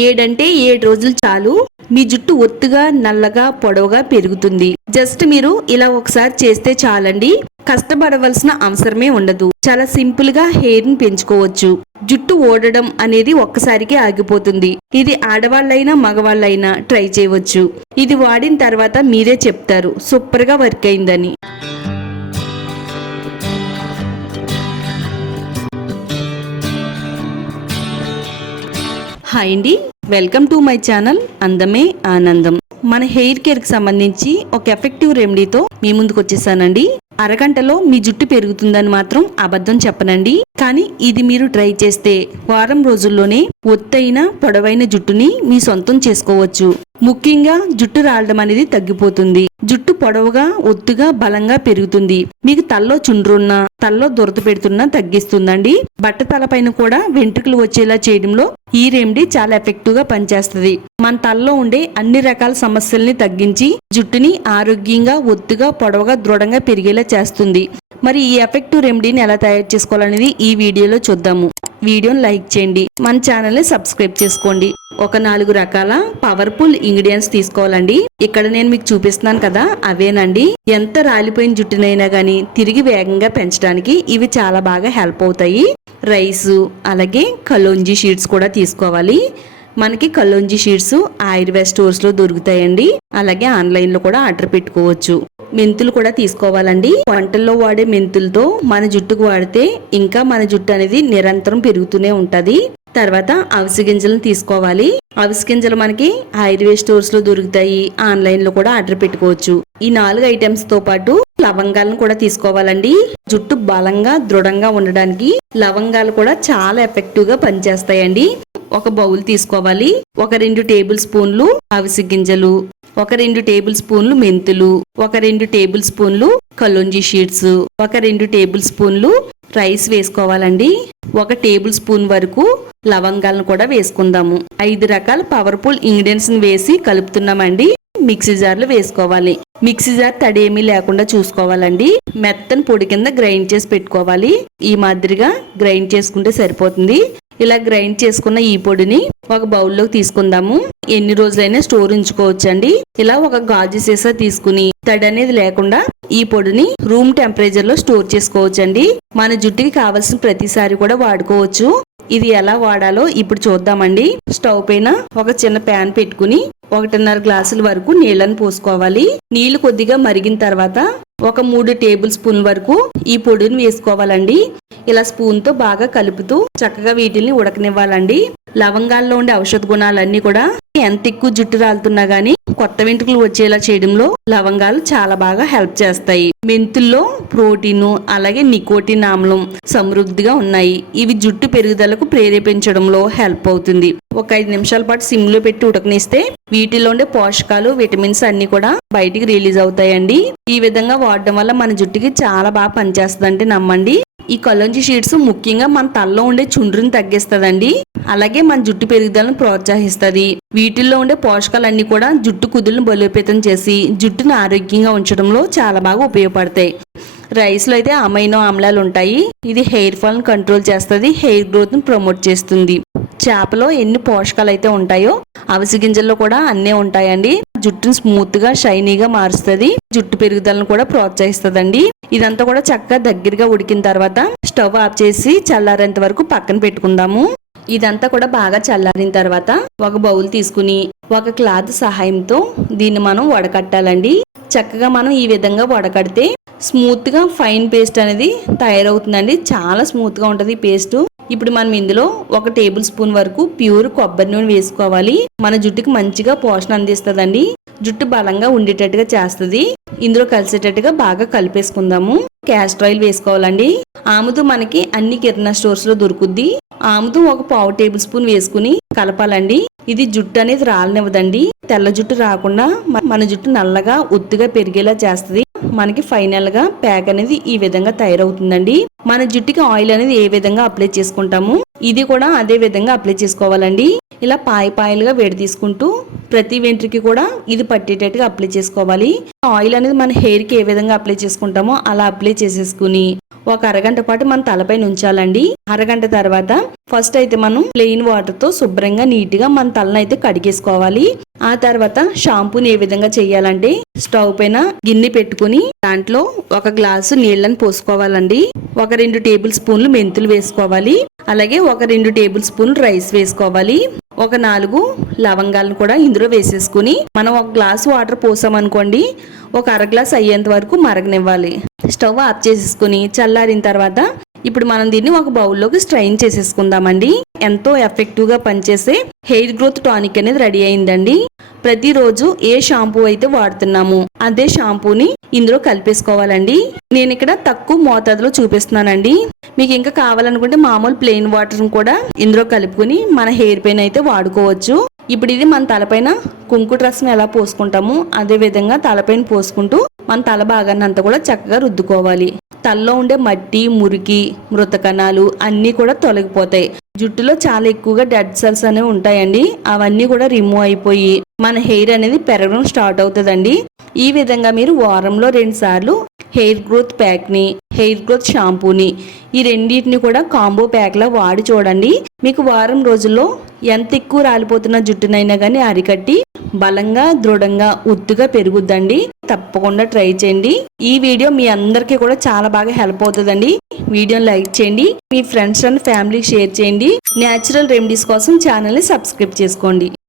7 అంటే 7 రోజులు చాలు మీ జుట్టు ఒత్తుగా నల్లగా పొడవుగా పెరుగుతుంది. జస్ట్ మీరు ఇలా ఒకసారి చేస్తే చాలండి. కష్టపడవలసిన అవసరమే ఉండదు. చాలా సింపుల్ గా హెయిర్ ని పెంచుకోవచ్చు. జుట్టు ఓడడం అనేది ఒక్కసారికే ఆగిపోతుంది. ఇది ఆడవాళ్ళైనా మగవాళ్ళైనా ట్రై చేయవచ్చు. ఇది వాడిన తర్వాత మీరే చెప్తారు సూపర్ గా వర్క్ అయిందని. హాయ్ అండి, వెల్కమ్ టు మై ఛానల్ అందమే ఆనందం. మన హెయిర్ కేర్ కి సంబంధించి ఒక ఎఫెక్టివ్ రెమెడీతో మీ ముందుకు వచ్చేసానండి. అరగంటలో మీ జుట్టు పెరుగుతుందని మాత్రం అబద్ధం చెప్పనండి. కానీ ఇది మీరు ట్రై చేస్తే వారం రోజుల్లోనే ఒత్తైన పొడవైన జుట్టుని మీ సొంతం చేసుకోవచ్చు. ముఖ్యంగా జుట్టు రాలడం అనేది తగ్గిపోతుంది. జుట్టు పొడవుగా ఒత్తుగా బలంగా పెరుగుతుంది. మీకు తల్లో చుండ్రున్నా తల్లో దురద పెడుతున్నా తగ్గిస్తుందండి. బట్టతల పైన కూడా వెంట్రుకలు వచ్చేలా చేయడంలో ఈ రెమెడీ చాలా ఎఫెక్టివ్ గా పనిచేస్తుంది. మన తల్లో ఉండే అన్ని రకాల సమస్యల్ని తగ్గించి జుట్టుని ఆరోగ్యంగా ఒత్తుగా పొడవుగా దృఢంగా పెరిగేలా చేస్తుంది. మరి ఈ ఎఫెక్టివ్ రెమెడీని ఎలా తయారు చేసుకోవాలనేది ఈ వీడియోలో చూద్దాము. వీడియోని లైక్ చేయండి, మన ఛానల్ ని సబ్స్క్రైబ్ చేసుకోండి. ఒక 4 రకాల పవర్ఫుల్ ఇంగ్రీడియంట్స్ తీసుకోవాలండి. ఇక్కడ నేను మీకు చూపిస్తున్నాను కదా, అవేనండి. ఎంత రాలిపోయిన జుట్టునైనా గానీ తిరిగి వేగంగా పెంచడానికి ఇవి చాలా బాగా హెల్ప్ అవుతాయి. రైసు అలాగే కలోంజీ షీట్స్ కూడా తీసుకోవాలి. మనకి కలోంజీ షీట్స్ ఆయుర్వేద స్టోర్స్ లో దొరుకుతాయండి. అలాగే ఆన్లైన్ లో కూడా ఆర్డర్ పెట్టుకోవచ్చు. మెంతులు కూడా తీసుకోవాలండి. వంటల్లో వాడే మెంతులతో మన జుట్టుకు వాడితే ఇంకా మన జుట్టు అనేది నిరంతరం పెరుగుతూనే ఉంటది. తర్వాత అవిసె గింజలను తీసుకోవాలి. అవిసె గింజలు మనకి ఆయుర్వేద స్టోర్స్ లో దొరుకుతాయి. ఆన్లైన్ లో కూడా ఆర్డర్ పెట్టుకోవచ్చు. ఈ 4 ఐటమ్స్ తో పాటు లవంగాలను కూడా తీసుకోవాలండి. జుట్టు బలంగా దృఢంగా ఉండడానికి లవంగాలు కూడా చాలా ఎఫెక్టివ్ గా పనిచేస్తాయండి. ఒక బౌల్ తీసుకోవాలి. ఒక 2 టేబుల్ స్పూన్లు అవిసె గింజలు, ఒక 2 టేబుల్ స్పూన్లు మెంతులు, ఒక 2 టేబుల్ స్పూన్లు కలోంజీ షీట్స్, ఒక 2 టేబుల్ స్పూన్లు రైస్ వేసుకోవాలండి. ఒక టేబుల్ స్పూన్ వరకు లవంగాలను కూడా వేసుకుందాము. 5 రకాల పవర్ఫుల్ ఇంగ్రీడియంట్స్ వేసి కలుపుతున్నామండి. మిక్సీ జార్లో వేసుకోవాలి. మిక్సీ జార్ తడేమీ లేకుండా చూసుకోవాలండి. మెత్తని పొడి కింద గ్రైండ్ చేసి పెట్టుకోవాలి. ఈ మాదిరిగా గ్రైండ్ చేసుకుంటే సరిపోతుంది. ఇలా గ్రైండ్ చేసుకున్న ఈ పొడిని ఒక బౌల్లోకి తీసుకుందాము. ఎన్ని రోజులైనా స్టోర్ ఉంచుకోవచ్చండి. ఇలా ఒక గాజు సీసా తీసుకుని తడి అనేది లేకుండా ఈ పొడిని రూమ్ టెంపరేచర్ లో స్టోర్ చేసుకోవచ్చండి. మన జుట్టుకి కావాల్సిన ప్రతిసారి కూడా వాడుకోవచ్చు. ఇది ఎలా వాడాలో ఇప్పుడు చూద్దామండి. స్టవ్ పైన ఒక చిన్న ప్యాన్ పెట్టుకుని 1.5 గ్లాసుల వరకు నీళ్లను పోసుకోవాలి. నీళ్లు కొద్దిగా మరిగిన తర్వాత ఒక 3 టేబుల్ స్పూన్ల వరకు ఈ పొడిని వేసుకోవాలండి. ఇలా స్పూన్ తో బాగా కలుపుతూ చక్కగా వీటిని ఉడకనివ్వాలండి. లవంగాల్లో ఉండే ఔషధ గుణాలన్నీ కూడా ఎంత ఎక్కువ జుట్టు రాలుతున్నా గానీ కొత్త వెంట్రుకలు వచ్చేలా చేయడంలో లవంగాలు చాలా బాగా హెల్ప్ చేస్తాయి. మెంతుల్లో ప్రోటీన్ అలాగే నికోటిన్ ఆమ్లం సమృద్ధిగా ఉన్నాయి. ఇవి జుట్టు పెరుగుదలకు ప్రేరేపించడంలో హెల్ప్ అవుతుంది. ఒక 5 నిమిషాల పాటు సిమ్ లో పెట్టి ఉడకనిస్తే వీటిలో ఉండే పోషకాలు విటమిన్స్ అన్ని కూడా బయటికి రిలీజ్ అవుతాయండి. ఈ విధంగా వాడడం వల్ల మన జుట్టుకి చాలా బాగా పనిచేస్తుందంటే నమ్మండి. ఈ కలోంజీ షీట్స్ ముఖ్యంగా మన తలలో ఉండే చుండ్రుని తగ్గిస్తదండి. అలాగే మన జుట్టు పెరుగుదలను ప్రోత్సహిస్తుంది. వీటిల్లో ఉండే పోషకాలన్నీ కూడా జుట్టు కుదులను బలోపేతం చేసి జుట్టును ఆరోగ్యంగా ఉంచడంలో చాలా బాగా ఉపయోగపడతాయి. రైస్ లో అయితే అమైనో ఆమ్లాలు ఉంటాయి. ఇది హెయిర్ ఫాల్ ని కంట్రోల్ చేస్తుంది. హెయిర్ గ్రోత్ ని ప్రమోట్ చేస్తుంది. చేపలో ఎన్ని పోషకాలు అయితే ఉంటాయో అవిసె గింజల్లో కూడా అన్నీ ఉంటాయండి. జుట్టును స్మూత్ గా షైనీగా మారుస్తుంది. జుట్టు పెరుగుదలను కూడా ప్రోత్సహిస్తుందండి. ఇదంతా కూడా చక్కగా దగ్గరగా ఉడికిన తర్వాత స్టవ్ ఆఫ్ చేసి చల్లారేంత వరకు పక్కన పెట్టుకుందాము. ఇదంతా కూడా బాగా చల్లారిన తర్వాత ఒక బౌల్ తీసుకుని ఒక క్లాత్ సహాయంతో దీన్ని మనం వడకట్టాలండి. చక్కగా మనం ఈ విధంగా వడకడితే స్మూత్ గా ఫైన్ పేస్ట్ అనేది తయారవుతుందండి. చాలా స్మూత్ గా ఉంటది పేస్ట్. ఇప్పుడు మనం ఇందులో ఒక టేబుల్ స్పూన్ వరకు ప్యూర్ కొబ్బరి నూనె వేసుకోవాలి. మన జుట్టుకి మంచిగా పోషణ అందిస్తుందండి. జుట్టు బలంగా ఉండేటట్టుగా చేస్తుంది. ఇందులో కలిసేటట్టుగా బాగా కలిపేసుకుందాము. క్యాస్టర్ ఆయిల్ వేసుకోవాలండి. ఆముదం మనకి అన్ని కిరాణా స్టోర్స్ లో దొరుకుద్ది. ఆముదం ఒక 1/2 టేబుల్ స్పూన్ వేసుకుని కలపాలండి. ఇది జుట్టు అనేది రాలనివ్వదండి. తెల్ల జుట్టు రాకుండా మన జుట్టు నల్లగా ఒత్తుగా పెరిగేలా చేస్తుంది. మనకి ఫైనల్ గా ప్యాక్ అనేది ఈ విధంగా తయారవుతుందండి. మన జుట్టుకి ఆయిల్ అనేది ఏ విధంగా అప్లై చేసుకుంటాము ఇది కూడా అదే విధంగా అప్లై చేసుకోవాలండి. ఇలా పాయలుగా వేడి తీసుకుంటూ ప్రతి వెంట్రుకి కూడా ఇది పట్టేటట్టుగా అప్లై చేసుకోవాలి. ఆయిల్ అనేది మన హెయిర్ కి ఏ విధంగా అప్లై చేసుకుంటామో అలా అప్లై చేసేసుకుని ఒక అరగంట పాటు మన తలపైన ఉంచాలండి. అరగంట తర్వాత ఫస్ట్ అయితే మనం ప్లెయిన్ వాటర్ తో శుభ్రంగా నీట్ గా మన తలను అయితే కడిగేసుకోవాలి. ఆ తర్వాత షాంపూని ఏ విధంగా చేయాలంటే స్టవ్ పైన గిన్నె పెట్టుకుని దాంట్లో ఒక గ్లాసు నీళ్ళని పోసుకోవాలండి. ఒక 2 టేబుల్ స్పూన్లు మెంతులు వేసుకోవాలి. అలాగే ఒక 2 టేబుల్ స్పూన్లు రైస్ వేసుకోవాలి. ఒక 4 లవంగాలను కూడా ఇందులో వేసేసుకుని మనం ఒక గ్లాసు వాటర్ పోసామనుకోండి, ఒక అర గ్లాస్ అయ్యేంత వరకు మరగనివ్వాలి. స్టవ్ ఆఫ్ చేసేసుకుని చల్లారిన తర్వాత ఇప్పుడు మనం దీన్ని ఒక బౌల్లోకి స్ట్రైన్ చేసేసుకుందామండి. ఎంతో ఎఫెక్టివ్ గా పనిచేసే హెయిర్ గ్రోత్ టానిక్ అనేది రెడీ అయిందండి. ప్రతిరోజు ఏ షాంపూ అయితే వాడుతున్నామో అదే షాంపూని ఇందులో కలిపేసుకోవాలండి. నేను ఇక్కడ తక్కువ మోతాదులో చూపిస్తున్నానండి. మీకు ఇంకా కావాలనుకుంటే మామూలు ప్లెయిన్ వాటర్ కూడా ఇందులో కలుపుకుని మన హెయిర్ పైన అయితే వాడుకోవచ్చు. ఇప్పుడు ఇది మన తలపైన కుంకుమ రసం ఎలా పోసుకుంటామో అదే విధంగా తలపైన పోసుకుంటూ మన తల భాగాన్ని అంతా కూడా చక్కగా రుద్దుకోవాలి. తలలో ఉండే మట్టి, మురికి, మృత కణాలు అన్నీ కూడా తొలగిపోతాయి. జుట్టులో చాలా ఎక్కువగా డెడ్ సెల్స్ అనేవి ఉంటాయండి. అవన్నీ కూడా రిమూవ్ అయిపోయి మన హెయిర్ అనేది పెరగడం స్టార్ట్ అవుతుందండి. ఈ విధంగా మీరు వారంలో 2 సార్లు హెయిర్ గ్రోత్ ప్యాక్ ని, హెయిర్ గ్రోత్ షాంపూని ఈ రెండింటిని కూడా కాంబో ప్యాక్ లా వాడి చూడండి. మీకు వారం రోజుల్లో ఎంత ఎక్కువ రాలిపోతున్న జుట్టునైనా కానీ అరికట్టి బలంగా, దృఢంగా, ఉత్తుగా పెరుగుద్దండి. తప్పకుండా ట్రై చేయండి. ఈ వీడియో మీ అందరికీ కూడా చాలా బాగా హెల్ప్ అవుతుందండి. వీడియోని లైక్ చేయండి, మీ ఫ్రెండ్స్ అండ్ ఫ్యామిలీకి షేర్ చేయండి. న్యాచురల్ రెమెడీస్ కోసం ఛానల్ని సబ్స్క్రైబ్ చేసుకోండి.